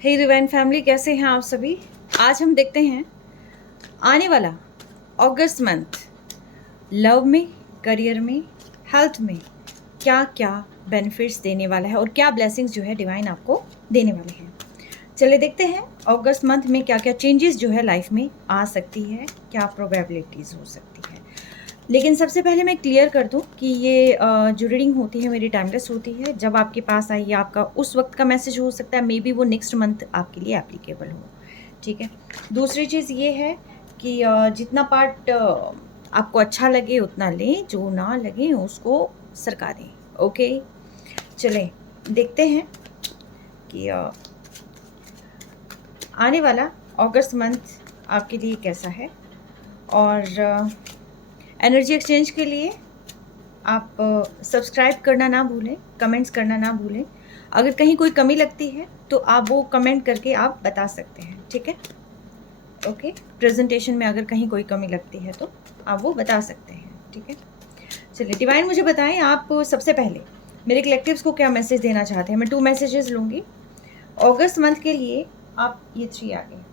हे divine family, कैसे हैं आप सभी। आज हम देखते हैं आने वाला अगस्त मंथ लव में, करियर में, हेल्थ में क्या क्या बेनिफिट्स देने वाला है और क्या ब्लेसिंग्स जो है डिवाइन आपको देने वाले हैं। चलिए देखते हैं अगस्त मंथ में क्या क्या चेंजेस जो है लाइफ में आ सकती है, क्या प्रोबेबिलिटीज़ हो सकती है। लेकिन सबसे पहले मैं क्लियर कर दूं कि ये जो रीडिंग होती है मेरी टाइमलेस होती है। जब आपके पास आई आपका उस वक्त का मैसेज हो सकता है, मे बी वो नेक्स्ट मंथ आपके लिए एप्लीकेबल हो। ठीक है। दूसरी चीज़ ये है कि जितना पार्ट आपको अच्छा लगे उतना लें, जो ना लगे उसको सरका दें। ओके, चलें देखते हैं कि आने वाला अगस्त मंथ आपके लिए कैसा है। और एनर्जी एक्सचेंज के लिए आप सब्सक्राइब करना ना भूलें, कमेंट्स करना ना भूलें। अगर कहीं कोई कमी लगती है तो आप वो कमेंट करके आप बता सकते हैं। ठीक है, ओके। प्रेजेंटेशन में अगर कहीं कोई कमी लगती है तो आप वो बता सकते हैं। ठीक है, चलिए डिवाइन मुझे बताएं, आप सबसे पहले मेरे कलेक्टिव्स को क्या मैसेज देना चाहते हैं। मैं 2 मैसेजेस लूँगी अगस्त मंथ के लिए। आप ये 3 आ गए।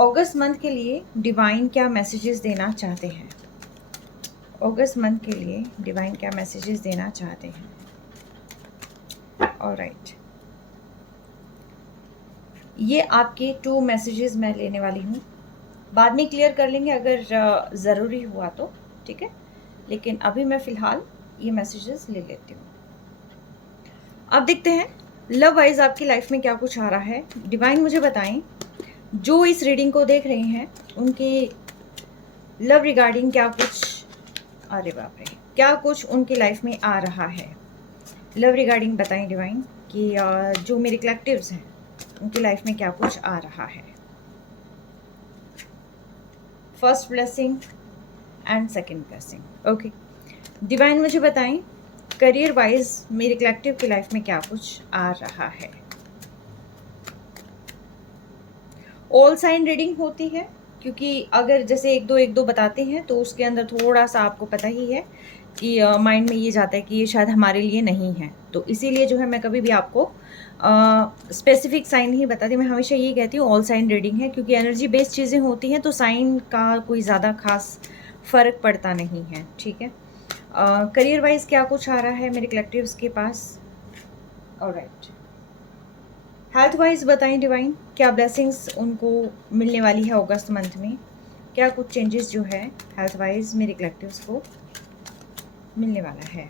अगस्त मंथ के लिए डिवाइन क्या मैसेजेस देना चाहते हैं। अगस्त मंथ के लिए डिवाइन क्या मैसेजेस देना चाहते हैं। ऑलराइट, ये आपके 2 मैसेजेस मैं लेने वाली हूँ। बाद में क्लियर कर लेंगे अगर ज़रूरी हुआ तो। ठीक है, लेकिन अभी मैं फ़िलहाल ये मैसेजेस ले लेती हूँ। अब देखते हैं लव वाइज आपकी लाइफ में क्या कुछ आ रहा है। डिवाइन मुझे बताएं, जो इस रीडिंग को देख रहे हैं उनके लव रिगार्डिंग क्या कुछ, अरे बाप रे, क्या कुछ उनकी लाइफ में आ रहा है। लव रिगार्डिंग बताएं डिवाइन कि जो मेरे कलेक्टिव्स हैं उनकी लाइफ में क्या कुछ आ रहा है। First blessing and second blessing. Okay, divine मुझे बताएं करियर वाइज मेरे कलेक्टिव की लाइफ में क्या कुछ आ रहा है। ऑल साइन रीडिंग होती है क्योंकि अगर जैसे एक दो बताते हैं तो उसके अंदर थोड़ा सा आपको पता ही है कि माइंड में ये जाता है कि ये शायद हमारे लिए नहीं है, तो इसीलिए जो है मैं कभी भी आपको स्पेसिफिक साइन नहीं बताती। मैं हमेशा यही कहती हूँ ऑल साइन रीडिंग है, क्योंकि एनर्जी बेस्ड चीज़ें होती हैं तो साइन का कोई ज़्यादा खास फ़र्क पड़ता नहीं है। ठीक है, करियर वाइज क्या कुछ आ रहा है मेरे कलेक्टिव्स के पास। ऑलराइट, हेल्थ वाइज बताएं डिवाइन क्या ब्लेसिंग्स उनको मिलने वाली है अगस्त मंथ में। क्या कुछ चेंजेस जो है हेल्थ वाइज मेरे कलेक्टिव्स को मिलने वाला है।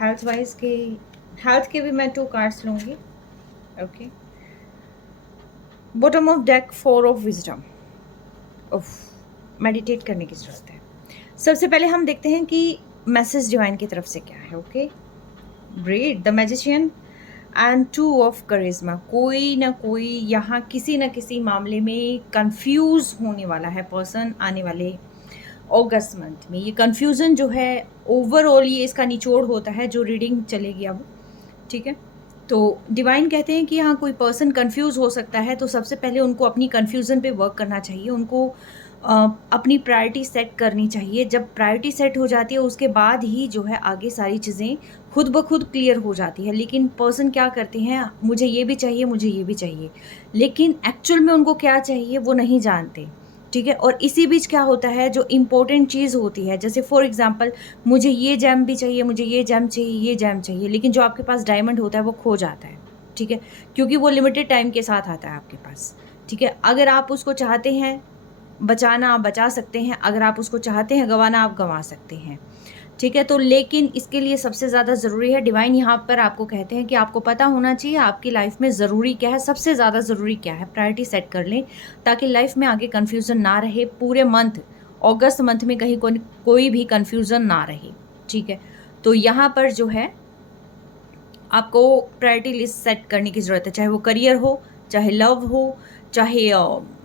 हेल्थ के भी मैं 2 कार्ड्स लूँगी। Okay, bottom of deck 4 of wisdom. Meditate करने की ज़रूरत है। सबसे पहले हम देखते हैं कि मैसेज डिवाइन की तरफ से क्या है। Okay, great, the magician and 2 of Karishma. कोई ना कोई यहाँ किसी न किसी मामले में कंफ्यूज होने वाला है पर्सन आने वाले अगस्त मंथ में। ये कंफ्यूजन जो है ओवरऑल ये इसका निचोड़ होता है जो रीडिंग चलेगी अब। ठीक है, तो डिवाइन कहते हैं कि यहाँ कोई पर्सन कंफ्यूज हो सकता है, तो सबसे पहले उनको अपनी कंफ्यूजन पे वर्क करना चाहिए। उनको अपनी प्रायोरिटी सेट करनी चाहिए। जब प्रायोरिटी सेट हो जाती है उसके बाद ही जो है आगे सारी चीज़ें खुद ब खुद क्लियर हो जाती है। लेकिन पर्सन क्या करते हैं, मुझे ये भी चाहिए, मुझे ये भी चाहिए, लेकिन एक्चुअल में उनको क्या चाहिए वो नहीं जानते। ठीक है, और इसी बीच क्या होता है, जो इम्पोर्टेंट चीज़ होती है, जैसे फॉर एग्जांपल मुझे ये जैम भी चाहिए, मुझे ये जैम चाहिए, ये जैम चाहिए, लेकिन जो आपके पास डायमंड होता है वो खो जाता है। ठीक है, क्योंकि वो लिमिटेड टाइम के साथ आता है आपके पास। ठीक है, अगर आप उसको चाहते हैं बचाना, आप बचा सकते हैं। अगर आप उसको चाहते हैं गंवाना, आप गंवा सकते हैं। ठीक है, तो लेकिन इसके लिए सबसे ज़्यादा ज़रूरी है, डिवाइन यहाँ पर आपको कहते हैं कि आपको पता होना चाहिए आपकी लाइफ में ज़रूरी क्या है, सबसे ज़्यादा ज़रूरी क्या है। प्रायोरिटी सेट कर लें ताकि लाइफ में आगे कन्फ्यूज़न ना रहे। पूरे मंथ अगस्त मंथ में कहीं कोई भी कन्फ्यूज़न ना रहे। ठीक है, तो यहाँ पर जो है आपको प्रायोरिटी लिस्ट सेट करने की ज़रूरत है, चाहे वो करियर हो, चाहे लव हो, चाहे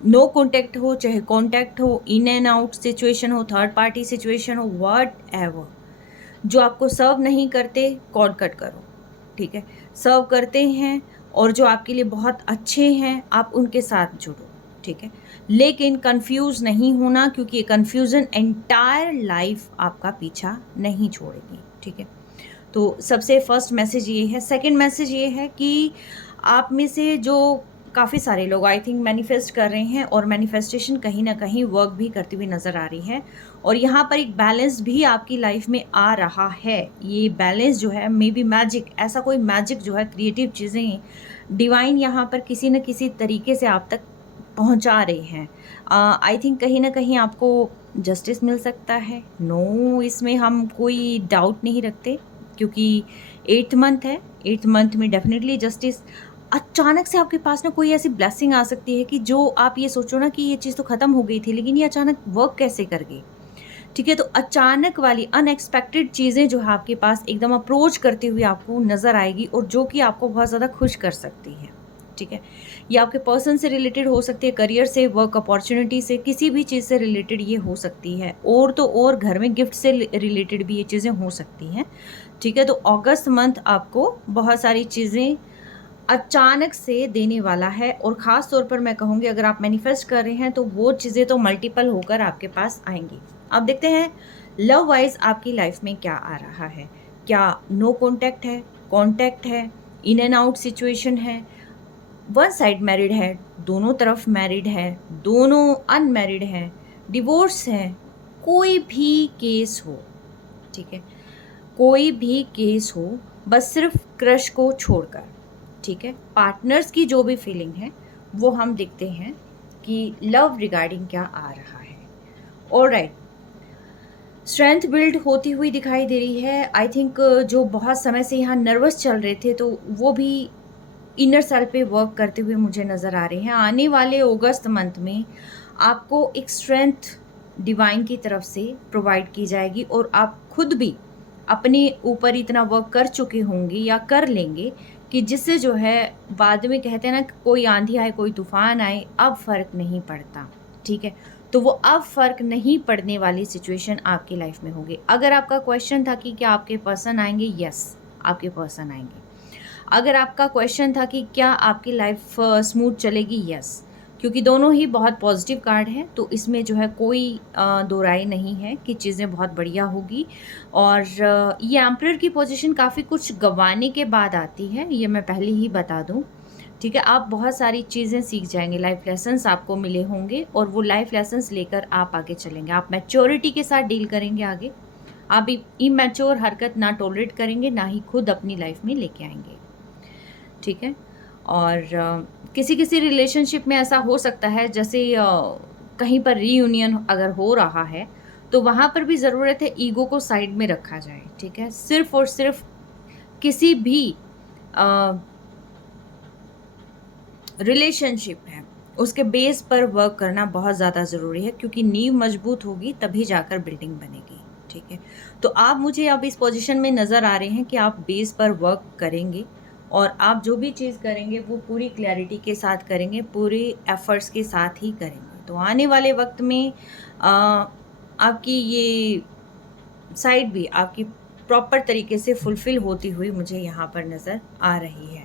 नो कॉन्टैक्ट हो, चाहे कॉन्टैक्ट हो, इन एंड आउट सिचुएशन हो, थर्ड पार्टी सिचुएशन हो, व्हाट एवर। जो आपको सर्व नहीं करते कॉर्ड कट करो। ठीक है, सर्व करते हैं और जो आपके लिए बहुत अच्छे हैं आप उनके साथ जुड़ो। ठीक है, लेकिन कंफ्यूज नहीं होना, क्योंकि ये कंफ्यूजन एंटायर लाइफ आपका पीछा नहीं छोड़ेगी। ठीक है, तो सबसे फर्स्ट मैसेज ये है। सेकंड मैसेज ये है कि आप में से जो काफ़ी सारे लोग आई थिंक मैनिफेस्ट कर रहे हैं और मैनिफेस्टेशन कहीं ना कहीं वर्क भी करती हुई नज़र आ रही है, और यहाँ पर एक बैलेंस भी आपकी लाइफ में आ रहा है। ये बैलेंस जो है मे बी मैजिक, ऐसा कोई मैजिक जो है, क्रिएटिव चीज़ें डिवाइन यहाँ पर किसी न किसी तरीके से आप तक पहुँचा रही हैं। आई थिंक कहीं ना कहीं आपको जस्टिस मिल सकता है। नो, इसमें हम कोई डाउट नहीं रखते, क्योंकि 8th मंथ है, 8th मंथ में डेफिनेटली जस्टिस। अचानक से आपके पास ना कोई ऐसी ब्लेसिंग आ सकती है कि जो आप ये सोचो ना कि ये चीज़ तो ख़त्म हो गई थी, लेकिन ये अचानक वर्क कैसे कर गई। ठीक है, तो अचानक वाली अनएक्सपेक्टेड चीज़ें जो है आपके पास एकदम अप्रोच करती हुई आपको नज़र आएगी, और जो कि आपको बहुत ज़्यादा खुश कर सकती है। ठीक है, ये आपके पर्सन से रिलेटेड हो सकती है, करियर से, वर्क अपॉर्चुनिटी से, किसी भी चीज़ से रिलेटेड ये हो सकती है, और तो और घर में गिफ्ट से रिलेटेड भी ये चीज़ें हो सकती हैं। ठीक है, तो अगस्त मंथ आपको बहुत सारी चीज़ें अचानक से देने वाला है, और ख़ास तौर पर मैं कहूँगी अगर आप मैनिफेस्ट कर रहे हैं तो वो चीज़ें तो मल्टीपल होकर आपके पास आएंगी। अब देखते हैं लव वाइज आपकी लाइफ में क्या आ रहा है। क्या नो कॉन्टैक्ट है, कॉन्टैक्ट है, इन एंड आउट सिचुएशन है, वन साइड मैरिड है, दोनों तरफ मैरिड है, दोनों अनमैरिड है, डिवोर्स है, कोई भी केस हो। ठीक है, कोई भी केस हो, बस सिर्फ क्रश को छोड़कर। ठीक है, पार्टनर्स की जो भी फीलिंग है वो हम देखते हैं कि लव रिगार्डिंग क्या आ रहा है। ऑलराइट, स्ट्रेंथ बिल्ड होती हुई दिखाई दे रही है। आई थिंक जो बहुत समय से यहाँ नर्वस चल रहे थे तो वो भी इनर सेल्फ पे वर्क करते हुए मुझे नज़र आ रहे हैं। आने वाले अगस्त मंथ में आपको एक स्ट्रेंथ डिवाइन की तरफ से प्रोवाइड की जाएगी, और आप खुद भी अपने ऊपर इतना वर्क कर चुके होंगे या कर लेंगे कि जिससे जो है बाद में कहते हैं ना, कोई आंधी आए, कोई तूफान आए, अब फ़र्क नहीं पड़ता। ठीक है, तो वो अब फ़र्क नहीं पड़ने वाली सिचुएशन आपकी लाइफ में होगी। अगर आपका क्वेश्चन था कि क्या आपके पर्सन आएंगे, यस, आपके पर्सन आएंगे। अगर आपका क्वेश्चन था कि क्या आपकी लाइफ स्मूथ चलेगी, यस, क्योंकि दोनों ही बहुत पॉजिटिव कार्ड हैं, तो इसमें जो है कोई दो राय नहीं है कि चीज़ें बहुत बढ़िया होगी। और ये एम्परर की पोजीशन काफ़ी कुछ गंवाने के बाद आती है, ये मैं पहले ही बता दूं। ठीक है, आप बहुत सारी चीज़ें सीख जाएंगे, लाइफ लेसन्स आपको मिले होंगे, और वो लाइफ लेसन्स लेकर आप आगे चलेंगे। आप मैच्योरिटी के साथ डील करेंगे आगे। आप इमैच्योर हरकत ना टॉलरेट करेंगे, ना ही खुद अपनी लाइफ में लेके आएंगे। ठीक है, और किसी किसी रिलेशनशिप में ऐसा हो सकता है, जैसे कहीं पर रीयूनियन अगर हो रहा है तो वहाँ पर भी ज़रूरत है ईगो को साइड में रखा जाए। ठीक है, सिर्फ और सिर्फ किसी भी रिलेशनशिप है उसके बेस पर वर्क करना बहुत ज़्यादा ज़रूरी है, क्योंकि नींव मजबूत होगी तभी जाकर बिल्डिंग बनेगी। ठीक है, तो आप मुझे अब इस पोजीशन में नज़र आ रहे हैं कि आप बेस पर वर्क करेंगे, और आप जो भी चीज़ करेंगे वो पूरी क्लैरिटी के साथ करेंगे, पूरे एफर्ट्स के साथ ही करेंगे। तो आने वाले वक्त में आपकी ये साइड भी आपकी प्रॉपर तरीके से फुलफिल होती हुई मुझे यहाँ पर नज़र आ रही है।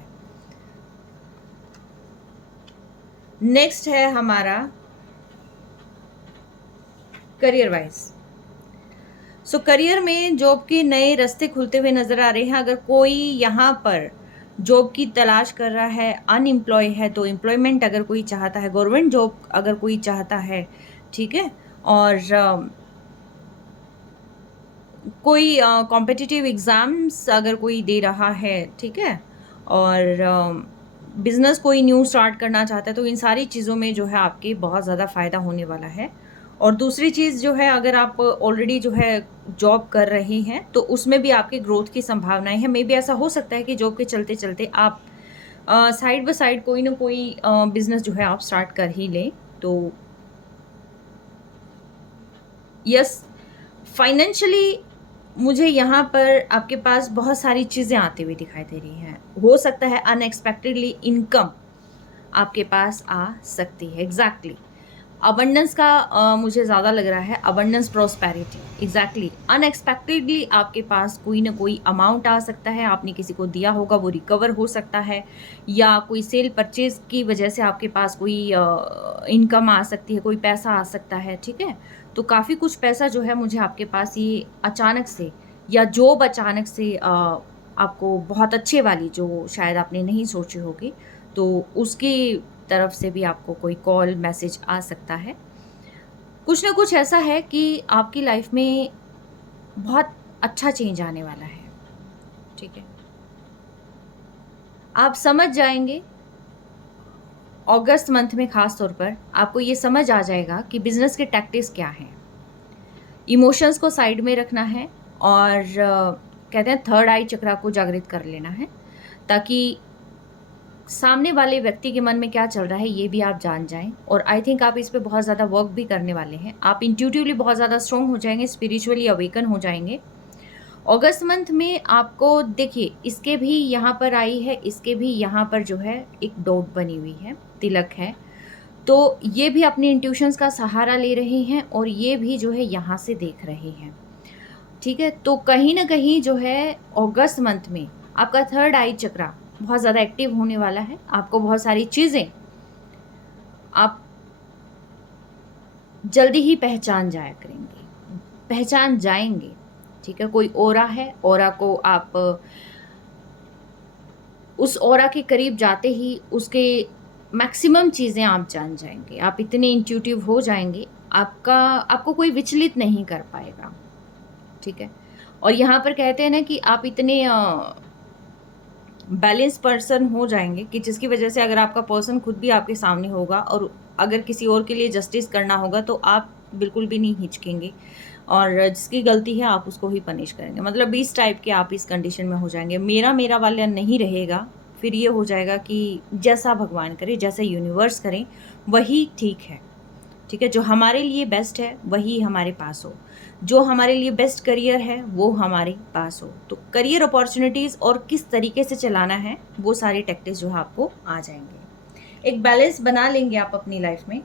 नेक्स्ट है हमारा करियर वाइज। सो करियर में जॉब के नए रास्ते खुलते हुए नज़र आ रहे हैं। अगर कोई यहाँ पर जॉब की तलाश कर रहा है, अनएम्प्लॉय है, तो एम्प्लॉयमेंट अगर कोई चाहता है, गवर्नमेंट जॉब अगर कोई चाहता है, ठीक है, और कोई कॉम्पिटिटिव एग्ज़ाम्स अगर कोई दे रहा है, ठीक है, और बिज़नेस कोई न्यू स्टार्ट करना चाहता है, तो इन सारी चीज़ों में जो है आपके बहुत ज़्यादा फ़ायदा होने वाला है। और दूसरी चीज़ जो है, अगर आप ऑलरेडी जो है जॉब कर रहे हैं तो उसमें भी आपके ग्रोथ की संभावनाएं हैं। मे बी ऐसा हो सकता है कि जॉब के चलते चलते आप साइड बाय साइड कोई ना कोई बिजनेस जो है आप स्टार्ट कर ही लें। तो यस, फाइनेंशियली मुझे यहाँ पर आपके पास बहुत सारी चीज़ें आती हुई दिखाई दे रही हैं। हो सकता है अनएक्सपेक्टेडली इनकम आपके पास आ सकती है। एग्जैक्टली अबंडेंस का मुझे ज़्यादा लग रहा है, अबंडेंस प्रॉस्पेरिटी। एग्जैक्टली अनएक्सपेक्टेडली आपके पास कोई ना कोई अमाउंट आ सकता है, आपने किसी को दिया होगा, वो रिकवर हो सकता है, या कोई सेल परचेज की वजह से आपके पास कोई इनकम आ सकती है, कोई पैसा आ सकता है। ठीक है, तो काफ़ी कुछ पैसा जो है मुझे आपके पास ये अचानक से, या जॉब अचानक से आपको बहुत अच्छे वाली जो शायद आपने नहीं सोची होगी, तो उसकी तरफ से भी आपको कोई कॉल मैसेज आ सकता है। कुछ ना कुछ ऐसा है कि आपकी लाइफ में बहुत अच्छा चेंज आने वाला है, ठीक है? आप समझ जाएँगे अगस्त मंथ में ख़ास तौर पर आपको ये समझ आ जाएगा कि बिज़नेस के टैक्टिक्स क्या हैं। इमोशंस को साइड में रखना है और कहते हैं थर्ड आई चक्रा को जागृत कर लेना है, ताकि सामने वाले व्यक्ति के मन में क्या चल रहा है ये भी आप जान जाएँ। और आई थिंक आप इस पे बहुत ज़्यादा वर्क भी करने वाले हैं। आप इंट्यूटिवली बहुत ज़्यादा स्ट्रॉन्ग हो जाएँगे, स्पिरिचुअली अवेकन हो जाएँगे। अगस्त मंथ में आपको देखिए, इसके भी यहाँ पर आई है, इसके भी यहाँ पर जो है एक डॉट बनी हुई है, तिलक है। तो ये भी अपनी इंट्यूशंस का सहारा ले रहे हैं और ये भी जो है यहाँ से देख रहे हैं, ठीक है? तो कहीं न कहीं जो है अगस्त मंथ में आपका थर्ड आई चक्रा बहुत ज़्यादा एक्टिव होने वाला है। आपको बहुत सारी चीज़ें आप जल्दी ही पहचान जाया करेंगे, पहचान जाएँगे, ठीक है? कोई ऑरा है, ऑरा को आप उस ऑरा के करीब जाते ही उसके मैक्सिमम चीज़ें आप जान जाएँगे। आप इतने इंट्यूटिव हो जाएँगे, आपको कोई विचलित नहीं कर पाएगा, ठीक है? और यहाँ पर कहते हैं ना कि आप इतने बैलेंस पर्सन हो जाएँगे कि जिसकी वजह से अगर आपका पर्सन खुद भी आपके सामने होगा और अगर किसी और के लिए जस्टिस करना होगा तो आप बिल्कुल भी नहीं हिचकेंगे और जिसकी गलती है आप उसको ही पनिश करेंगे। मतलब इस टाइप के आप इस कंडीशन में हो जाएँगे। मेरा वाला नहीं रहेगा, फिर ये हो जाएगा कि जैसा भगवान करे, जैसा यूनिवर्स करे वही ठीक है, ठीक है? जो हमारे लिए बेस्ट है वही हमारे पास हो। जो हमारे लिए बेस्ट करियर है वो हमारे पास हो। तो करियर अपॉर्च्युनिटीज़ और किस तरीके से चलाना है वो सारे टैक्टिक्स जो है आपको आ जाएँगे। एक बैलेंस बना लेंगे आप अपनी लाइफ में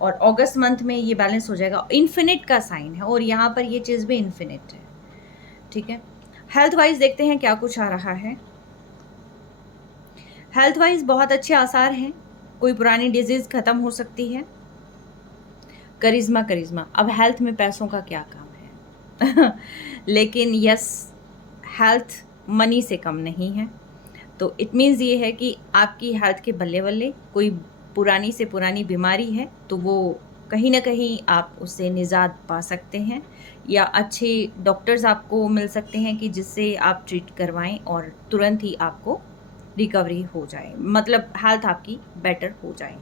और अगस्त मंथ में ये बैलेंस हो जाएगा। इन्फिनिट का साइन है और यहाँ पर ये चीज़ भी इन्फिनिट है, ठीक है? हेल्थ वाइज़ देखते हैं क्या कुछ आ रहा है। हेल्थ वाइज़ बहुत अच्छे आसार हैं। कोई पुरानी डिज़ीज़ ख़त्म हो सकती है। करिश्मा, अब हेल्थ में पैसों का क्या काम है? लेकिन यस, हेल्थ मनी से कम नहीं है। तो इट मीन्स ये है कि आपकी हेल्थ के बल्ले-बल्ले कोई पुरानी से पुरानी बीमारी है, तो वो कहीं न कहीं आप उससे निजात पा सकते हैं या अच्छे डॉक्टर्स आपको मिल सकते हैं कि जिससे आप ट्रीट करवाएँ और तुरंत ही आपको रिकवरी हो जाए। मतलब हेल्थ आपकी बेटर हो जाए,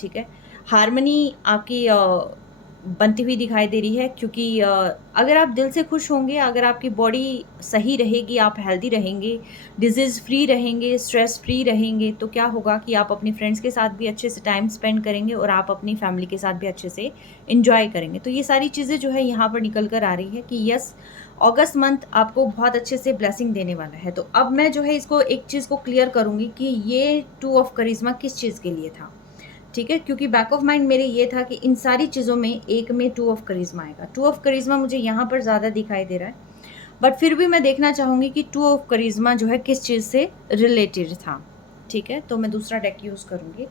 ठीक है? हार्मनी आपकी बनती हुई दिखाई दे रही है क्योंकि अगर आप दिल से खुश होंगे, अगर आपकी बॉडी सही रहेगी, आप हेल्दी रहेंगे, डिज़ीज़ फ्री रहेंगे, स्ट्रेस फ्री रहेंगे, तो क्या होगा कि आप अपने फ्रेंड्स के साथ भी अच्छे से टाइम स्पेंड करेंगे और आप अपनी फैमिली के साथ भी अच्छे से एन्जॉय करेंगे। तो ये सारी चीज़ें जो है यहाँ पर निकल कर आ रही है कि यस, अगस्त मंथ आपको बहुत अच्छे से ब्लेसिंग देने वाला है। तो अब मैं जो है इसको एक चीज़ को क्लियर करूँगी कि ये 2 ऑफ करिश्मा किस चीज़ के लिए था, ठीक है? क्योंकि बैक ऑफ माइंड मेरे ये था कि इन सारी चीज़ों में एक में 2 ऑफ करिश्मा आएगा। 2 ऑफ करिश्मा मुझे यहाँ पर ज़्यादा दिखाई दे रहा है, बट फिर भी मैं देखना चाहूँगी कि 2 ऑफ करिश्मा जो है किस चीज़ से रिलेटेड था, ठीक है? तो मैं दूसरा डेक यूज़ करूँगी।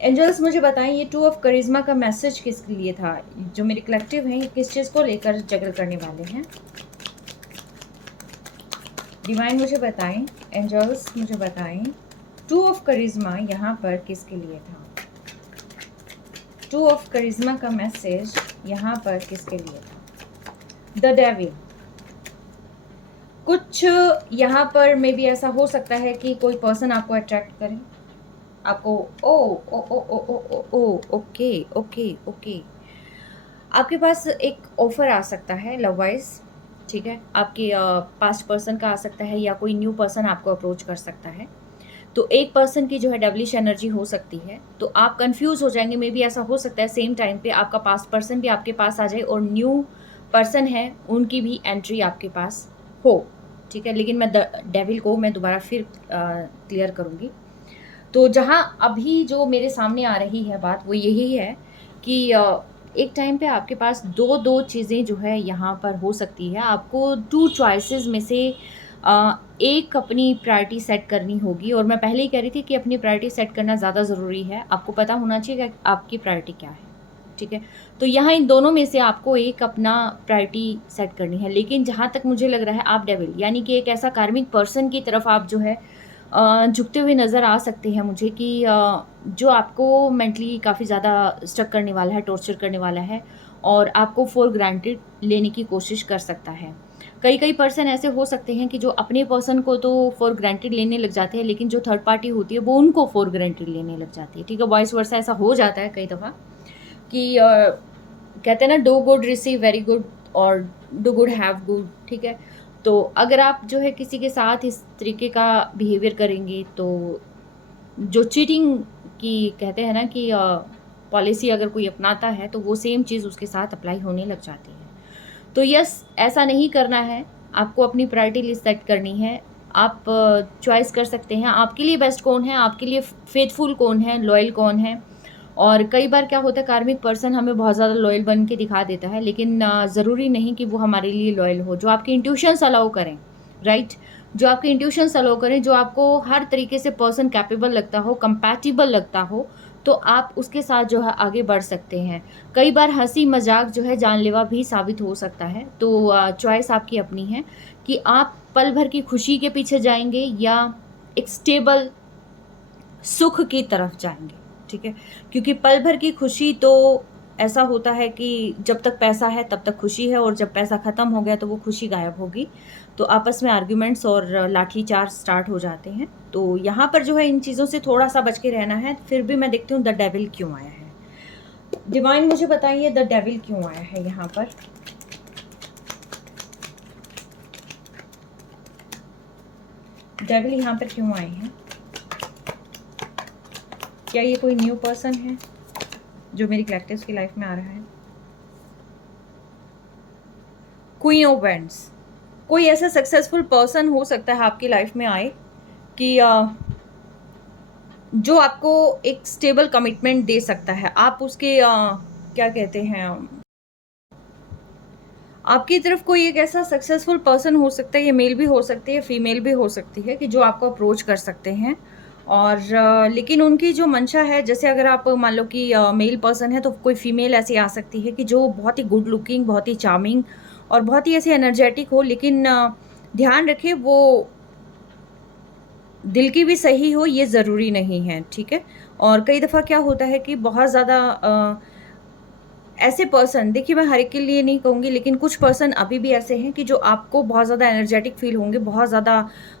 एंजल्स मुझे बताएं ये 2 ऑफ करिश्मा का मैसेज किसके लिए था? जो मेरे कलेक्टिव हैं ये किस चीज़ को लेकर जगल करने वाले हैं? डिवाइन मुझे बताएं, एंजल्स मुझे बताएं 2 ऑफ करिश्मा यहाँ पर किसके लिए था? 2 ऑफ करिश्मा का मैसेज यहाँ पर किसके लिए था? The devil. कुछ यहाँ पर मे बी ऐसा हो सकता है कि कोई पर्सन आपको अट्रैक्ट करे, आपको ओके ओके ओके, आपके पास एक ऑफर आ सकता है लव वाइज, ठीक है? आपके पास्ट पर्सन का आ सकता है या कोई न्यू पर्सन आपको अप्रोच कर सकता है। तो एक पर्सन की जो है डेविलिश एनर्जी हो सकती है, तो आप कंफ्यूज हो जाएंगे। मे बी ऐसा हो सकता है सेम टाइम पे आपका पास्ट पर्सन भी आपके पास आ जाए और न्यू पर्सन है उनकी भी एंट्री आपके पास हो, ठीक है? लेकिन मैं डेविल को मैं दोबारा फिर क्लियर करूँगी। तो जहाँ अभी जो मेरे सामने आ रही है बात वो यही है कि एक टाइम पे आपके पास दो चीज़ें जो है यहाँ पर हो सकती है। आपको 2 चॉइसेस में से एक अपनी प्रायोरिटी सेट करनी होगी और मैं पहले ही कह रही थी कि अपनी प्रायोरिटी सेट करना ज़्यादा ज़रूरी है। आपको पता होना चाहिए कि आपकी प्रायोरिटी क्या है, ठीक है। तो यहाँ इन दोनों में से आपको एक अपना प्रायोरिटी सेट करनी है। लेकिन जहाँ तक मुझे लग रहा है आप डेविल यानी कि एक ऐसा कार्मिक पर्सन की तरफ आप जो है झुकते हुए नज़र आ सकते हैं मुझे कि जो आपको मेंटली काफ़ी ज़्यादा स्टक करने वाला है, टॉर्चर करने वाला है और आपको फॉर ग्रांटेड लेने की कोशिश कर सकता है। कई पर्सन ऐसे हो सकते हैं कि जो अपने पर्सन को तो फॉर ग्रांटेड लेने लग जाते हैं, लेकिन जो थर्ड पार्टी होती है वो उनको फॉर ग्रांटेड लेने लग जाती है, ठीक है। वॉइस वर्सा ऐसा हो जाता है कई दफ़ा कि कहते हैं ना, do good receive very good और डू गुड हैव गुड, ठीक है। तो अगर आप जो है किसी के साथ इस तरीके का बिहेवियर करेंगे तो जो चीटिंग की कहते हैं ना कि पॉलिसी अगर कोई अपनाता है तो वो सेम चीज़ उसके साथ अप्लाई होने लग जाती है। तो यस, ऐसा नहीं करना है, आपको अपनी प्रायोरिटी लिस्ट सेट करनी है। आप चॉइस कर सकते हैं आपके लिए बेस्ट कौन है, आपके लिए फेथफुल कौन है, लॉयल कौन है। और कई बार क्या होता है, कार्मिक पर्सन हमें बहुत ज़्यादा लॉयल बन के दिखा देता है, लेकिन ज़रूरी नहीं कि वो हमारे लिए लॉयल हो। जो आपके इंट्यूशंस अलाउ करें, राइट, जो आपके इंट्यूशंस अलाउ करें, जो आपको हर तरीके से पर्सन कैपेबल लगता हो, कंपैटिबल लगता हो, तो आप उसके साथ जो है आगे बढ़ सकते हैं। कई बार हंसी मजाक जो है जानलेवा भी साबित हो सकता है। तो चॉइस आपकी अपनी है कि आप पल भर की खुशी के पीछे जाएंगे या एक स्टेबल सुख की तरफ जाएंगे, ठीक है। क्योंकि पल भर की खुशी तो ऐसा होता है कि जब तक पैसा है तब तक खुशी है, और जब पैसा ख़त्म हो गया तो वो खुशी गायब होगी। तो आपस में आर्ग्यूमेंट्स और लाठीचार्ज स्टार्ट हो जाते हैं। तो यहाँ पर जो है इन चीज़ों से थोड़ा सा बच के रहना है। फिर भी मैं देखती हूँ द डेविल क्यों आया है। डिवाइन मुझे बताइए द डेविल क्यों आया है यहाँ पर। डेविल यहाँ पर क्यों आए हैं? क्या ये कोई न्यू पर्सन है जो मेरी कलेक्टिव्स की लाइफ में आ रहा है? क्वीन ऑफ वैंड्स, कोई ऐसा सक्सेसफुल पर्सन हो सकता है आपकी लाइफ में आए कि जो आपको एक स्टेबल कमिटमेंट दे सकता है। आप उसके क्या कहते हैं, आपकी तरफ कोई एक ऐसा सक्सेसफुल पर्सन हो सकता है, ये मेल भी हो सकती है, फीमेल भी हो सकती है, कि जो आपको अप्रोच कर सकते हैं। और लेकिन उनकी जो मंशा है, जैसे अगर आप मान लो कि मेल पर्सन है तो कोई फीमेल ऐसी आ सकती है कि जो बहुत ही गुड लुकिंग, बहुत ही चार्मिंग और बहुत ही ऐसी एनर्जेटिक हो, लेकिन ध्यान रखिए वो दिल की भी सही हो, ये ज़रूरी नहीं है, ठीक है। और कई दफ़ा क्या होता है कि बहुत ज़्यादा ऐसे पर्सन, देखिए मैं हर एक के लिए नहीं कहूँगी, लेकिन कुछ पर्सन अभी भी ऐसे हैं कि जो आपको बहुत ज़्यादा एनर्जेटिक फील होंगे, बहुत ज़्यादा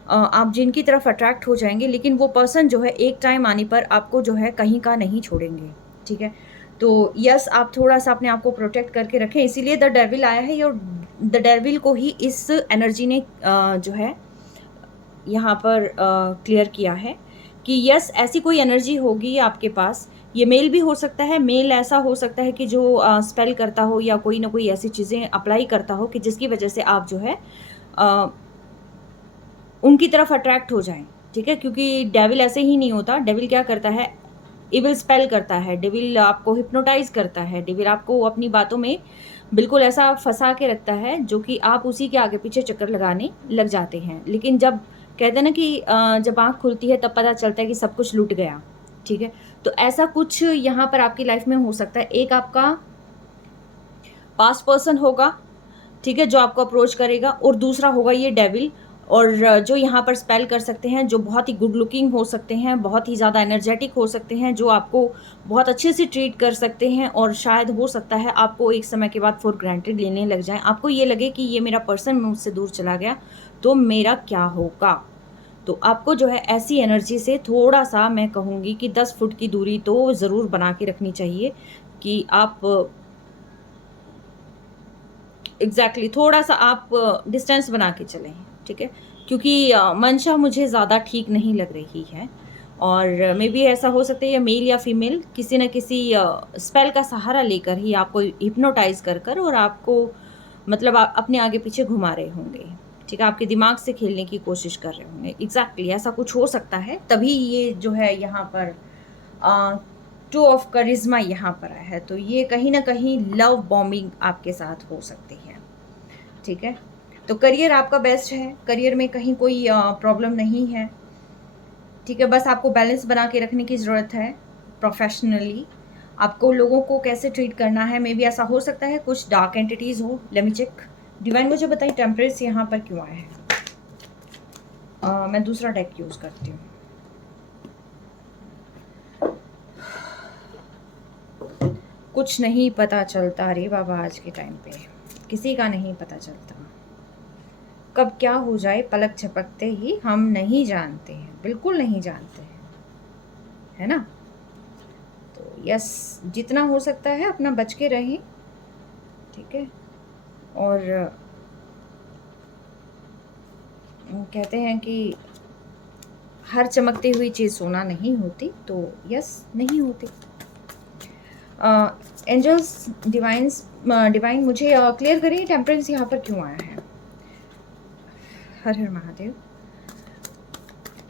आप जिनकी तरफ अट्रैक्ट हो जाएंगे, लेकिन वो पर्सन जो है एक टाइम आने पर आपको जो है कहीं का नहीं छोड़ेंगे, ठीक है। तो यस, आप थोड़ा सा अपने आप को प्रोटेक्ट करके रखें, इसीलिए द डेविल आया है। और द डेविल को ही इस एनर्जी ने जो है यहाँ पर क्लियर किया है कि यस, ऐसी कोई एनर्जी होगी आपके पास। ये मेल भी हो सकता है, मेल ऐसा हो सकता है कि जो स्पेल करता हो या कोई ना कोई ऐसी चीज़ें अप्लाई करता हो कि जिसकी वजह से आप जो है उनकी तरफ अट्रैक्ट हो जाएं, ठीक है। क्योंकि डेविल ऐसे ही नहीं होता। डेविल क्या करता है, इविल स्पेल करता है, डेविल आपको हिप्नोटाइज करता है, डेविल आपको अपनी बातों में बिल्कुल ऐसा फंसा के रखता है जो कि आप उसी के आगे पीछे चक्कर लगाने लग जाते हैं। लेकिन जब कहते हैं ना कि जब आँख खुलती है तब पता चलता है कि सब कुछ लुट गया, ठीक है। तो ऐसा कुछ यहाँ पर आपकी लाइफ में हो सकता है। एक आपका पास्ट पर्सन होगा, ठीक है, जो आपको अप्रोच करेगा, और दूसरा होगा ये डेविल। और जो यहाँ पर स्पेल कर सकते हैं, जो बहुत ही गुड लुकिंग हो सकते हैं, बहुत ही ज़्यादा एनर्जेटिक हो सकते हैं, जो आपको बहुत अच्छे से ट्रीट कर सकते हैं, और शायद हो सकता है आपको एक समय के बाद फॉर ग्रांटेड लेने लग जाएं। आपको ये लगे कि ये मेरा पर्सन मुझसे दूर चला गया तो मेरा क्या होगा। तो आपको जो है ऐसी एनर्जी से थोड़ा सा, मैं कहूँगी कि 10 फुट की दूरी तो ज़रूर बना के रखनी चाहिए कि आप एग्जैक्टली थोड़ा सा आप डिस्टेंस बना के चलें, ठीक है। क्योंकि मंशा मुझे ज़्यादा ठीक नहीं लग रही है। और मे बी ऐसा हो सकता है या मेल या फीमेल किसी न किसी स्पेल का सहारा लेकर ही आपको हिप्नोटाइज कर और आपको मतलब अपने आगे पीछे घुमा रहे होंगे, ठीक है। आपके दिमाग से खेलने की कोशिश कर रहे होंगे। एग्जैक्टली ऐसा कुछ हो सकता है, तभी ये जो है यहाँ पर टू ऑफ करिश्मा यहाँ पर आया है। तो ये कहीं ना कहीं लव बॉम्बिंग आपके साथ हो सकती है, ठीक है। तो करियर आपका बेस्ट है, करियर में कहीं कोई प्रॉब्लम नहीं है, ठीक है। बस आपको बैलेंस बना के रखने की ज़रूरत है प्रोफेशनली। आपको लोगों को कैसे ट्रीट करना है, मे बी ऐसा हो सकता है कुछ डार्क एंटिटीज़ हो। Let me check. डिवाइन मुझे बताइए टेम्परेंस यहाँ पर क्यों आया है। मैं दूसरा डेक यूज़ करती हूँ। कुछ नहीं पता चलता रे बाबा, आज के टाइम पे किसी का नहीं पता चलता, कब क्या हो जाए पलक झपकते ही हम नहीं जानते हैं, बिल्कुल नहीं जानते हैं, है ना। तो यस, जितना हो सकता है अपना बच के रहें, ठीक है। और कहते हैं कि हर चमकती हुई चीज़ सोना नहीं होती, तो यस नहीं होती। एंजल्स डिवाइन मुझे क्लियर करिए टेम्परेंस यहाँ पर क्यों आया है। हर हर महादेव।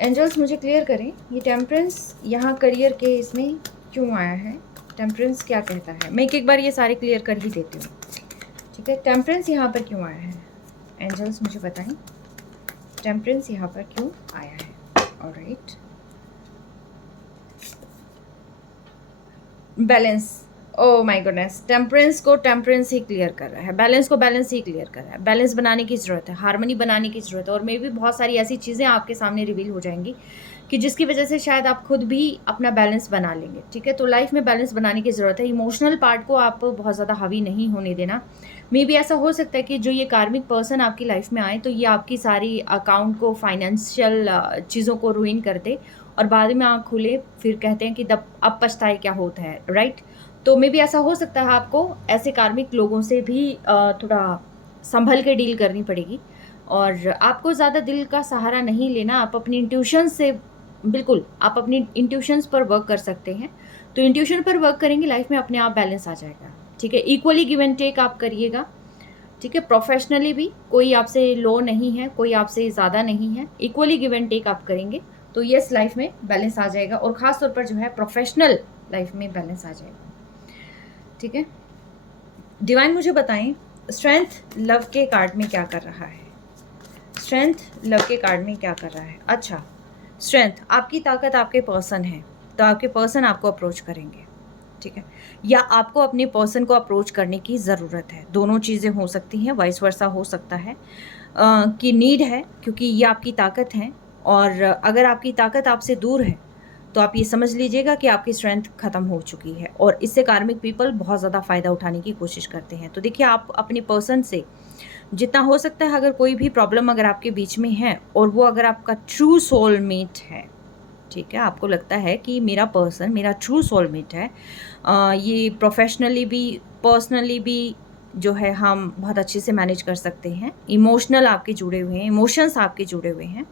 एंजल्स मुझे क्लियर करें ये टेम्परेंस यहाँ करियर के इसमें क्यों आया है, टेम्परेंस क्या कहता है। मैं एक बार ये सारे क्लियर कर ही देती हूँ, ठीक है। टेम्परेंस यहाँ पर क्यों आया है, एंजल्स मुझे बताएं टेम्परेंस यहाँ पर क्यों आया है। Alright, balance. Oh my goodness, temperance को टेम्परेंस ही क्लियर कर रहा है, बैलेंस को बैलेंस ही क्लियर कर रहा है। बैलेंस बनाने की ज़रूरत है, हार्मनी बनाने की ज़रूरत है, और मे भी बहुत सारी ऐसी चीज़ें आपके सामने रिवील हो जाएंगी कि जिसकी वजह से शायद आप खुद भी अपना बैलेंस बना लेंगे, ठीक है। तो लाइफ में बैलेंस बनाने की ज़रूरत है। इमोशनल पार्ट को आप बहुत ज़्यादा हावी नहीं होने देना। मे भी ऐसा हो सकता है कि जो ये कार्मिक पर्सन आपकी लाइफ में आए तो ये आपकी सारी अकाउंट को, फाइनेंशियल चीज़ों को रुइन कर दे, और बाद में आँख खुले फिर कहते हैं कि अब पछताए क्या होता है, राइट। तो मे भी ऐसा हो सकता है आपको ऐसे कार्मिक लोगों से भी थोड़ा संभल के डील करनी पड़ेगी, और आपको ज़्यादा दिल का सहारा नहीं लेना। आप अपनी इंट्यूशन से, बिल्कुल आप अपनी इंट्यूशंस पर वर्क कर सकते हैं। तो इंट्यूशन पर वर्क करेंगे, लाइफ में अपने आप बैलेंस आ जाएगा, ठीक है। इक्वली गिव एंड टेक आप करिएगा, ठीक है। प्रोफेशनली भी कोई आपसे लो नहीं है, कोई आपसे ज़्यादा नहीं है, इक्वली गिव एंड टेक आप करेंगे तो यस लाइफ में बैलेंस आ जाएगा, और ख़ास तौर पर जो है प्रोफेशनल लाइफ में बैलेंस आ जाएगा, ठीक है। डिवाइन मुझे बताएं स्ट्रेंथ लव के कार्ड में क्या कर रहा है, स्ट्रेंथ लव के कार्ड में क्या कर रहा है। अच्छा, स्ट्रेंथ आपकी ताकत आपके पर्सन है, तो आपके पर्सन आपको अप्रोच करेंगे, ठीक है, या आपको अपने पर्सन को अप्रोच करने की ज़रूरत है। दोनों चीज़ें हो सकती हैं, वाइस वर्सा हो सकता है कि नीड है, क्योंकि ये आपकी ताकत है, और अगर आपकी ताकत आपसे दूर है तो आप ये समझ लीजिएगा कि आपकी स्ट्रेंथ ख़त्म हो चुकी है, और इससे कार्मिक पीपल बहुत ज़्यादा फ़ायदा उठाने की कोशिश करते हैं। तो देखिए, आप अपने पर्सन से जितना हो सकता है, अगर कोई भी प्रॉब्लम अगर आपके बीच में है और वो अगर आपका ट्रू सोलमेट है, ठीक है, आपको लगता है कि मेरा पर्सन मेरा ट्रू सोलमेट है, ये प्रोफेशनली भी पर्सनली भी जो है हम बहुत अच्छे से मैनेज कर सकते हैं, इमोशनल आपके जुड़े हुए हैं, इमोशंस आपके जुड़े हुए हैं,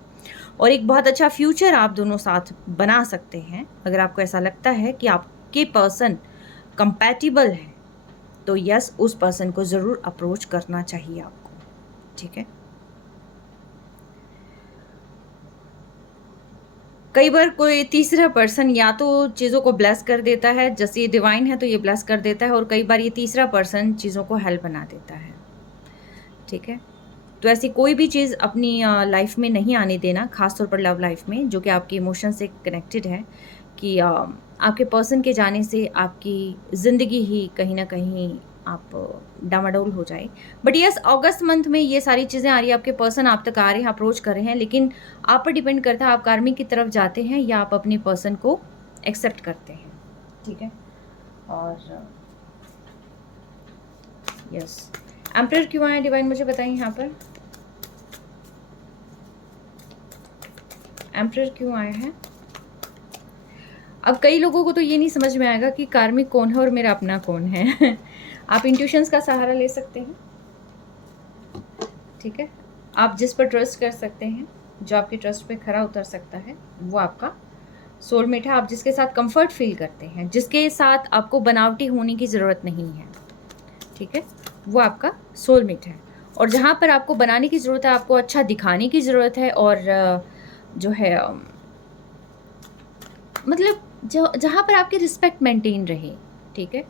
और एक बहुत अच्छा फ्यूचर आप दोनों साथ बना सकते हैं। अगर आपको ऐसा लगता है कि आपके पर्सन कंपैटिबल है तो यस, उस पर्सन को ज़रूर अप्रोच करना चाहिए आपको, ठीक है। कई बार कोई तीसरा पर्सन या तो चीज़ों को ब्लेस कर देता है, जैसे ये डिवाइन है तो ये ब्लेस कर देता है, और कई बार ये तीसरा पर्सन चीज़ों को हेल्प बना देता है, ठीक है। तो ऐसी कोई भी चीज़ अपनी लाइफ में नहीं आने देना, खास तौर पर लव लाइफ में, जो कि आपके इमोशन से कनेक्टेड है, कि आपके पर्सन के जाने से आपकी ज़िंदगी ही कहीं ना कहीं आप डामाडोल हो जाए। बट यस, अगस्त मंथ में ये सारी चीज़ें आ रही है, आपके पर्सन आप तक आ रहे हैं, अप्रोच कर रहे हैं, लेकिन आप पर डिपेंड करता है आप कार्मिक की तरफ जाते हैं या आप अपने पर्सन को एक्सेप्ट करते हैं, ठीक है। और यस, एम्परर क्यों आया डिवाइन मुझे बताइए यहाँ पर, एम्परर क्यों आया है। अब कई लोगों को तो ये नहीं समझ में आएगा कि कार्मिक कौन है और मेरा अपना कौन है। आप इंट्यूशंस का सहारा ले सकते हैं, ठीक है। आप जिस पर ट्रस्ट कर सकते हैं, जो आपके ट्रस्ट पे खरा उतर सकता है, वो आपका सोलमेट है। आप जिसके साथ कंफर्ट फील करते हैं, जिसके साथ आपको बनावटी होने की ज़रूरत नहीं है, ठीक है, वो आपका सोलमेट है। और जहाँ पर आपको बनाने की ज़रूरत है, आपको अच्छा दिखाने की ज़रूरत है, और जो है मतलब जहाँ पर आपकी रिस्पेक्ट मेंटेन रहे, ठीक है,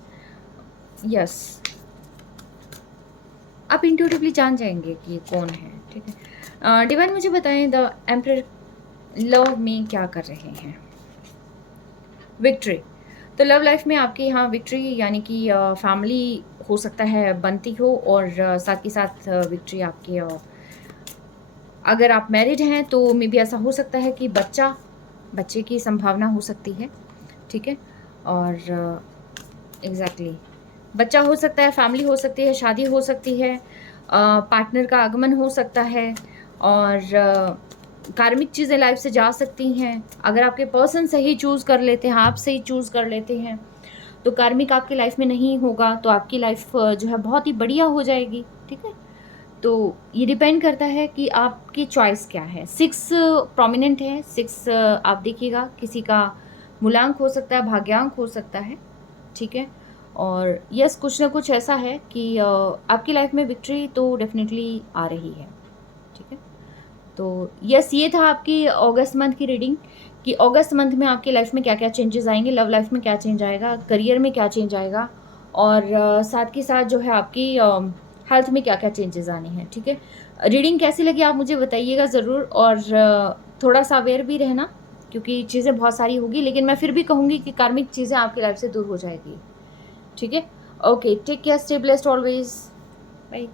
यस, आप इंट्यूटिवली जान जाएंगे कि कौन है, ठीक है। डिवाइन मुझे बताएं द एम्परर लव में क्या कर रहे हैं। विक्ट्री, तो लव लाइफ में आपके यहाँ विक्ट्री यानी कि फैमिली हो सकता है बनती हो, और साथ ही साथ विक्ट्री आपके अगर आप मैरिड हैं तो मे बी ऐसा हो सकता है कि बच्चे की संभावना हो सकती है, ठीक है। और एग्जैक्टली बच्चा हो सकता है, फैमिली हो सकती है, शादी हो सकती है, पार्टनर का आगमन हो सकता है, और कार्मिक चीज़ें लाइफ से जा सकती हैं। अगर आपके पर्सन सही चूज़ कर लेते हैं, आप सही चूज़ कर लेते हैं, तो कार्मिक आपकी लाइफ में नहीं होगा, तो आपकी लाइफ जो है बहुत ही बढ़िया हो जाएगी, ठीक है। तो ये डिपेंड करता है कि आपकी चॉइस क्या है। 6 प्रोमिनेंट है, 6 आप देखिएगा, किसी का मूलांक हो सकता है, भाग्यांक हो सकता है, ठीक है। और यस, कुछ ना कुछ ऐसा है कि आपकी लाइफ में विक्ट्री तो डेफिनेटली आ रही है, ठीक है। तो यस, ये था आपकी अगस्त मंथ की रीडिंग कि अगस्त मंथ में आपकी लाइफ में क्या क्या चेंजेस आएंगे, लव लाइफ में क्या चेंज आएगा, करियर में क्या चेंज आएगा, और साथ के साथ जो है आपकी हेल्थ में क्या क्या चेंजेस आने हैं, ठीक है। रीडिंग कैसी लगी आप मुझे बताइएगा ज़रूर, और थोड़ा सा अवेयर भी रहना, क्योंकि चीज़ें बहुत सारी होगी, लेकिन मैं फिर भी कहूँगी कि कार्मिक चीज़ें आपकी लाइफ से दूर हो जाएगी, ठीक है। Okay, take care, stay blessed always, bye.